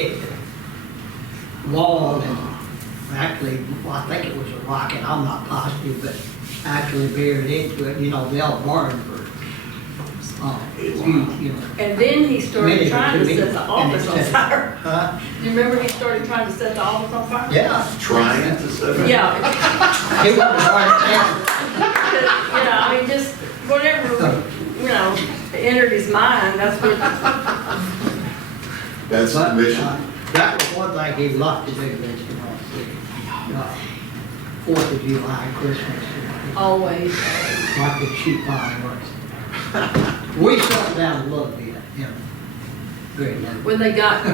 hit the wall and actually, well, I think it was a rocket, I'm not positive, but actually buried into it, you know, they'll burn for, you know. And then he started trying to set the And office it on said, fire. huh? You remember he started trying to set the office on fire? Yeah. Trying to set it. Yeah. He wanted to burn it down. You know, I mean, just whatever, you know, entered his mind, that's what. That's the But, mission. that was one thing he loved to do, is, you know, 4th of July, Christmas, you know, Always. like to shoot fireworks. We shut down a little bit, you know, very little. When they got,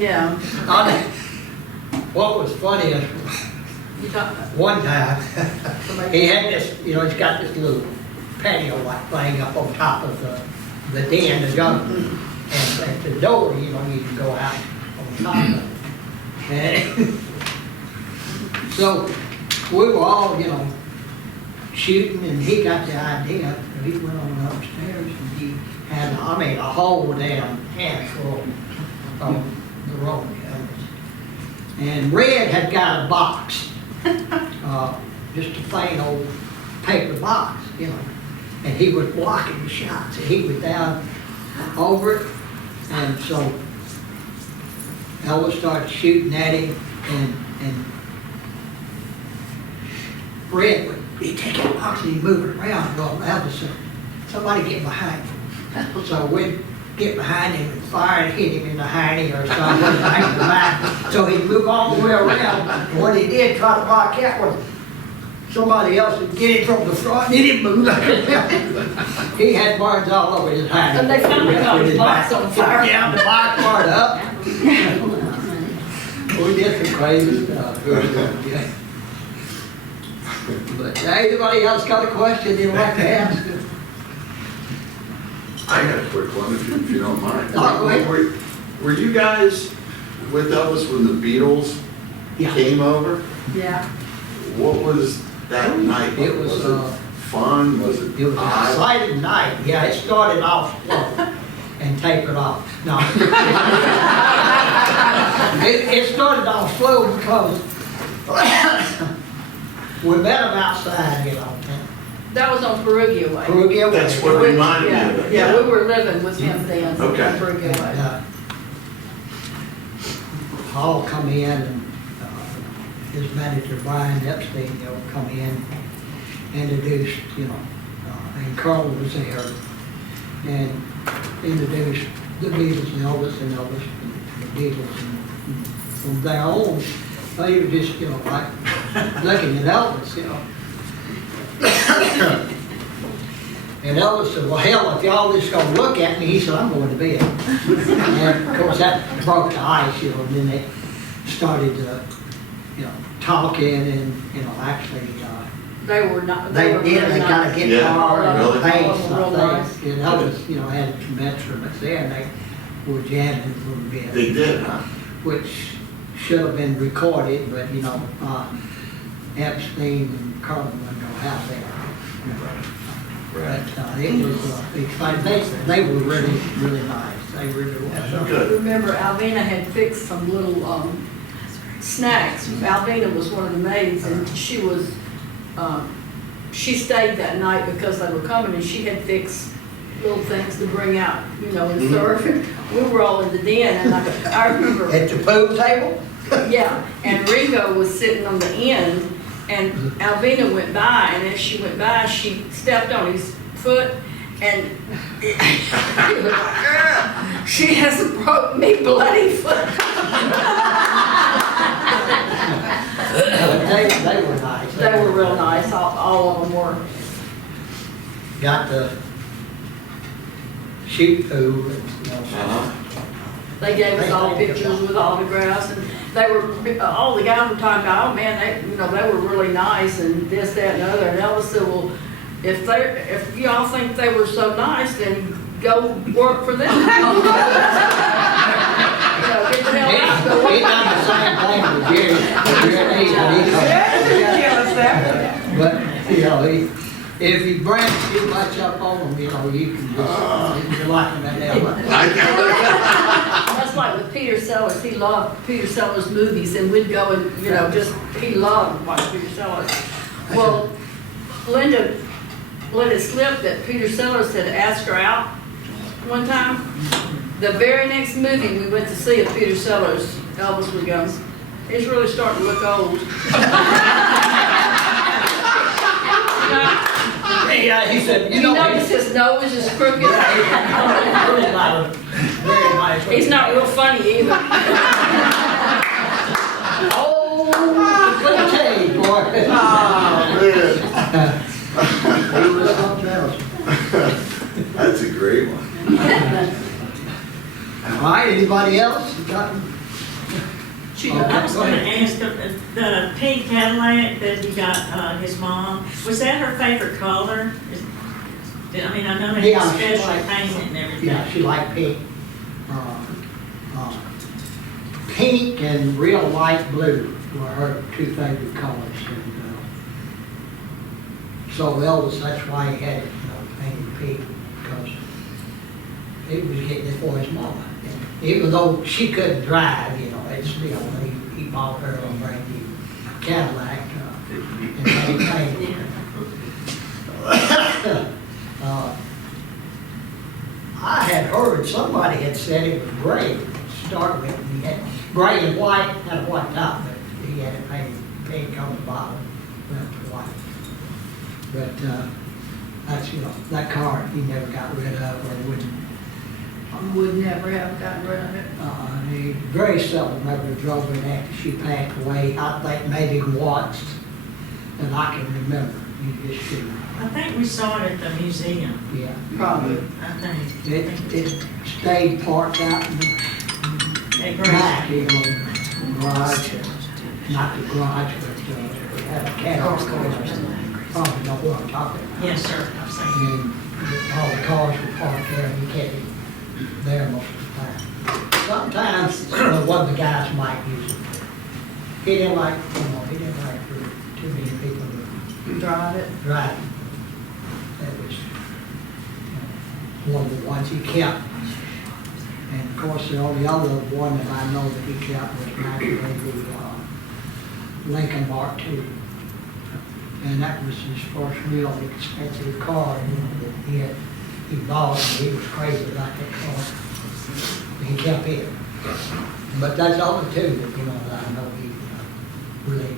yeah. What was funny is, You got, one time, he had this, you know, he's got this little patio-like thing up on top of the den, the jungle. And at the door, you know, you can go out on top of it. And so we were all, you know, shooting, and he got the idea. He went on upstairs and he had, I mean, a whole damn handful of the rolling guns. And Red had got a box, just a plain old paper box, you know, and he was blocking the shots, and he was down over it. And so Elvis started shooting at him, and Red would be taking the box and he'd move it around. Well, Elvis said, somebody get behind him. So we'd get behind him and fire and hit him in the hiney or something. So he'd move all the way around. And when he did try to block out, was somebody else would get him from the front, and he didn't move like that. He had burns all over his hand. And they finally got his box on fire. Yeah, the box burned up. We did some crazy stuff. Yeah. But anybody else got a question they'd like to ask? I got a quick one, if you don't mind. Oh, go ahead. Were you guys with Elvis when the Beatles Yeah. came over? yeah. What was that night? It was, it fun? Was it It was an odd? exciting night. Yeah, it started off slow and tapered off. No. It started off slow because we met them outside, you know. That was on Perugia Way. Perugia Way. That's what reminded me of it. Yeah, we were living with him then, on Okay. Perugia And, Way. Hall come in, and his manager Brian Epstein, you know, come in, introduced, you know, and Carl was there, and introduced the Beatles and Elvis and the Beatles, and from there on, they were just, you know, like looking at Elvis, you know. And Elvis said, well, hell, if y'all just gonna look at me, he said, I'm going to bed. And of course, that broke the ice, you know, and then they started, you know, talking, and, you know, actually, They were not, they were did, really they got a nice. guitar Yeah, and really? a bass, All of them real I nice. think. And Elvis, you know, had some instruments there, and they were jamming a little bit. They did, huh? Which should have been recorded, but, you know, Epstein and Carlin wouldn't know how they are. Right. But it was exciting. They were really, really nice. They really were. Good. Remember, Alvina had fixed some little snacks. Alvina was one of the maids, and she was, she stayed that night because they were coming, and she had fixed little things to bring out, you know, and serve. And we were all in the den, and I remember, At the pool table? yeah, and Ringo was sitting on the end, and Alvina went by, and as she went by, she stepped on his foot, and he was like, "Girl, she has a broke me bloody foot." They were nice. They were real nice, all of them were. Got the sheep poo, and, you know. Uh-huh. They gave us all pictures with autographs, and they were, all the guys were talking about, oh man, they, you know, they were really nice, and this, that, and the other. And Elvis said, well, if y'all think they were so nice, then go work for them. You know, get the hell out. Go He work. done the same thing with Jerry. But, you know, if he brings too much up on him, you know, you can just, you're like him at that. That's like with Peter Sellers, he loved Peter Sellers movies, and we'd go and, he loved watching Peter Sellers. Well, Linda let it slip that Peter Sellers had asked her out one time. The very next movie we went to see of Peter Sellers, Elvis would go, he's really starting to look old. Yeah, he said, You notice his nose is crooked. very nice. He's not real funny either. Oh, good change, boy. That's a great one. All right, anybody else? I was going to ask, the pink Cadillac that he got his mom, was that her favorite color? I mean, I know they Yeah, have she special liked- paint and everything. Yeah, she liked pink. Pink and real light blue were her two favorite colors. And, so Elvis, that's why he had it, painted pink, because he was getting it for his mama. And even though she couldn't drive, it's still, he bought her a brand new Cadillac, and had it painted. I had heard, somebody had said it was gray to start with. He had gray and white, had a white top, but he had it painted pink on the bottom, went to white. But that's, that car he never got rid of, or wouldn't. Would never have gotten rid of it. He very seldom ever drove it after she passed away. I think maybe once that I can remember. You just shouldn't. I think we saw it at the museum, Yeah. Probably. I think. It stayed parked out in the At back, Grace. garage, not the garage, but we had a cat on the probably know what I'm talking about. Yes, sir, I've seen it. And all the cars were parked there, and you can't be there most of the time. Sometimes, one of the guys might use it. He didn't like, for too many people to Drive it. drive. That was one of the ones he kept. And of course, the only other one that I know that he kept was naturally the Lincoln Mark II. And that was his first real expensive car, that he bought, and he was crazy about that car. He kept it. But that's the only two that, that I know he really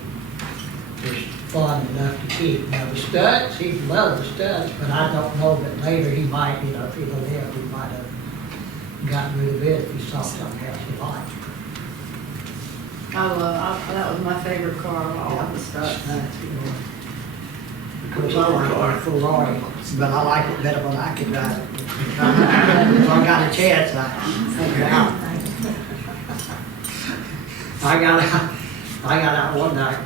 was fun enough to keep. Now the studs, he loved the studs, but I don't know that later he might, if he'd lived, he might have gotten rid of it if he saw something else he liked. That was my favorite car of all of the stuff. Because I like my Ferrari, but I like it better when I can drive it. If I got a chance, I figure it out. I got out one night,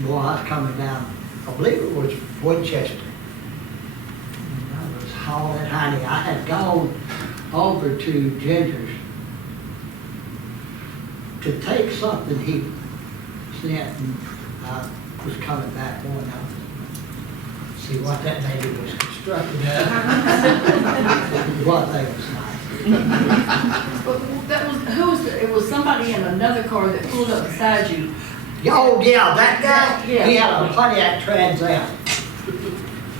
boy, I was coming down, I believe it was Winchester. And I was hauling honey. I had gone over to Ginger's to take something he sent, and I was coming back one night. See what that baby was constructed of. What they was like. It was somebody in another car that pulled up beside you. Oh, yeah, that guy, Yeah. he had a Pontiac Trans Am.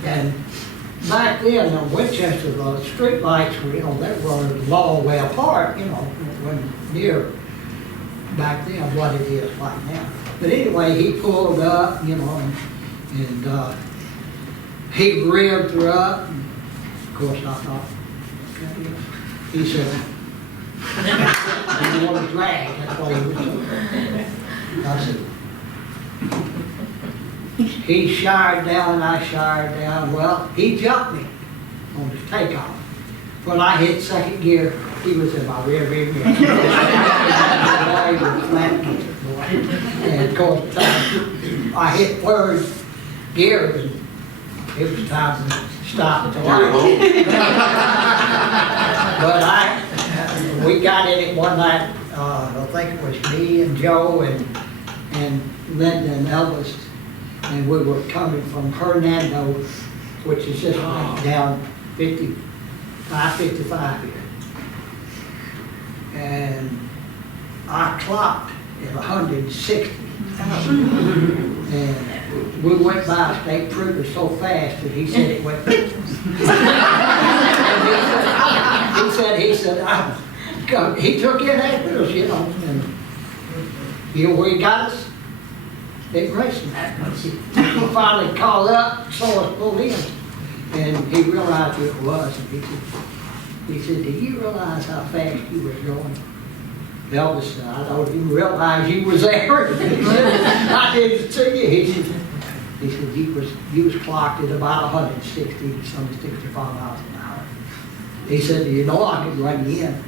And back then, in Winchester, the street lights were, they were a long way apart, when near back then what it is like now. But anyway, he pulled up, and he revved her up. And of course, I thought, okay, he said, you want to drag, that's what he was doing. I said, he shired down, I shired down. Well, he jumped me on his takeoff. When I hit second gear, he was in my rear mirror. And of course, I hit third gear, and it was time to stop at the light. But we got in it one night, I think it was me and Joe and Linda and Elvis, and we were coming from Hernando, which is just down 55 here. and I clocked at 160. And we went by a state trooper so fast that he said it went. He said, he took in after us, you know, and you know where he got us? At Graceland. He finally called up, saw us pull in, and he realized who it was, and he said, do you realize how fast you was going? Elvis said, I don't even realize you was there. He said, I didn't see you. He said, you was clocked at about 160, some 65 miles an hour. He said, you know I could run you in.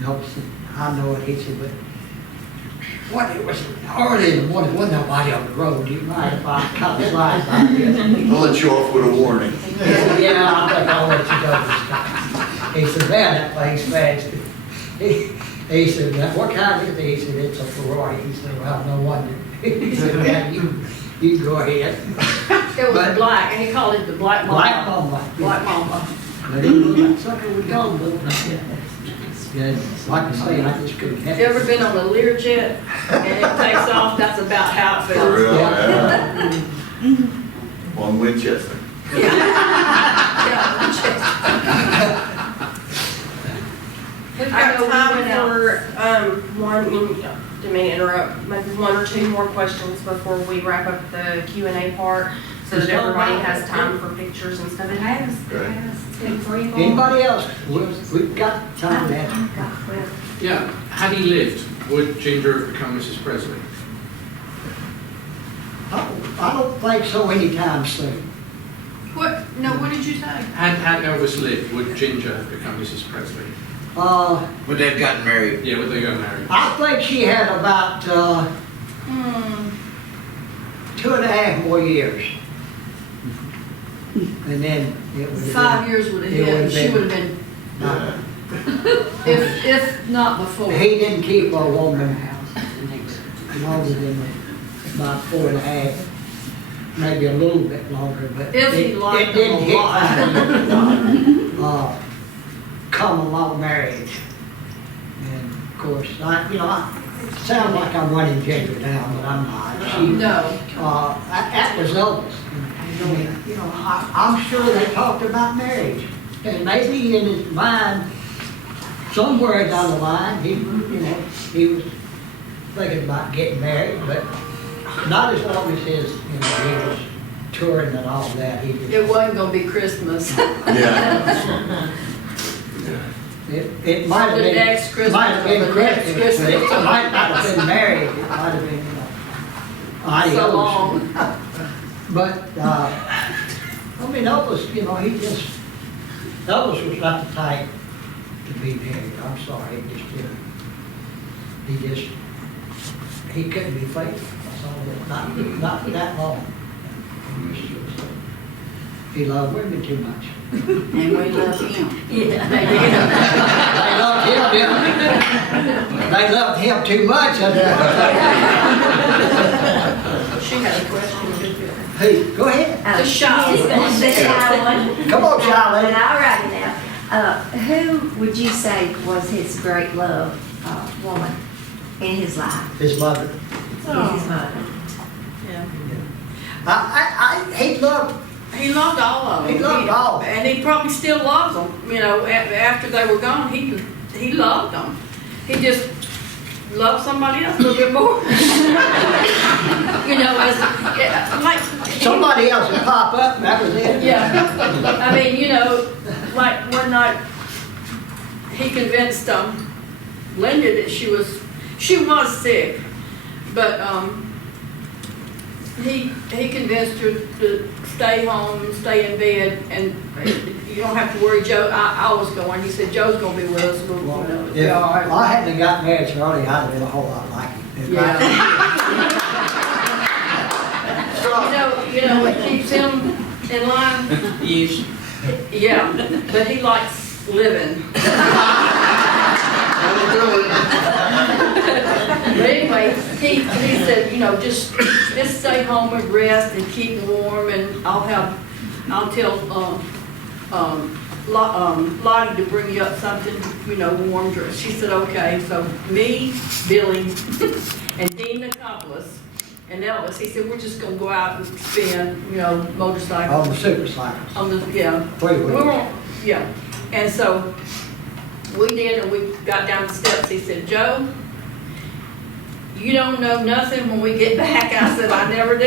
Elvis said, I know it. He said, but what, it was early in the morning, wasn't nobody on the road. You mind if I cut the slide by here? I'll let you off with a warning. He said, yeah, I think I'll let you go this time. He said, man, that thing's fast. He said, what kind is it? He said, it's a Ferrari. He said, well, no wonder. He said, yeah, you go ahead. It was black, and he called it the Black Mamba. Black Mamba. Black Mamba. But he was that sucker would go, yeah, like I say, I just couldn't You have ever been on a Learjet and it takes off? That's about how it For feels. real, Yeah. yeah. On Winchester. We've I got know we time went out. didn't mean to interrupt, maybe one or two more questions before we wrap up the Q&A part, so that everybody has time for pictures and stuff. It has, Right. it has. It's been 3 long. Anybody else? We've got time to answer. Yeah, had he lived, would Ginger have become Mrs. Presley? I don't think so anytime soon. What, no, what did you say? Had Elvis lived, would Ginger have become Mrs. Presley? Would they have gotten married? Yeah, would they go married? I think she had about 2.5 more years. And then it would have 5 years would have it hit, would've she been- would have been, Yeah. if not before. He didn't keep a woman longer than about 4.5, maybe a little bit longer, but If he it liked didn't them a hit lot. common law marriage. And of course, it sounds like I'm running Ginger down, but I'm not. She, No, that was Elvis. I'm sure they talked about marriage. And maybe in his mind, somewhere down the line, he was thinking about getting married, but not as long as he was touring and all that. it wasn't gonna be Christmas. Yeah. It might have The been, next Christmas might have been or the next Christmas, but it Christmas. might not have been married. It might have been, adios. So long. But, Elvis, Elvis was not the type to be married. I'm sorry, he couldn't be faithful. That's all. Not for that long. He loved women too much. And we love him. Yeah. They loved him, yeah. They loved him too much. She had a question. Hey, go ahead. The shot. He's gonna say that one. Come on, Charlie. All righty now. Who would you say was his great love woman in his life? His mother. His mother. He loved, He loved all of them. He loved all. And he probably still loves them, after they were gone, he loved them. He just loved somebody else a little bit more. Like. somebody else would pop up, and that was it. Yeah, I mean, like one night, he convinced Linda that she was sick, but he convinced her to stay home and stay in bed, and you don't have to worry, Joe. I was going. He said Joe's gonna be with us. We'll, be If all right. I hadn't got married so early, I'd have been a whole lot like him. If What keeps him in line? Yes. Yeah, but he likes living. But anyway, he said, just stay home and rest and keep warm, and I'll tell Lottie to bring you up something, warm dress. She said, okay. So me, Billy, and Dean the accomplice, and Elvis, he said, we're just gonna go out and spin, motorcycle. On the super cycles. On the, yeah. Wait, We wait. were, yeah. And so we did, and we got down the steps. He said, Joe, you don't know nothing when we get back. I said, I never do.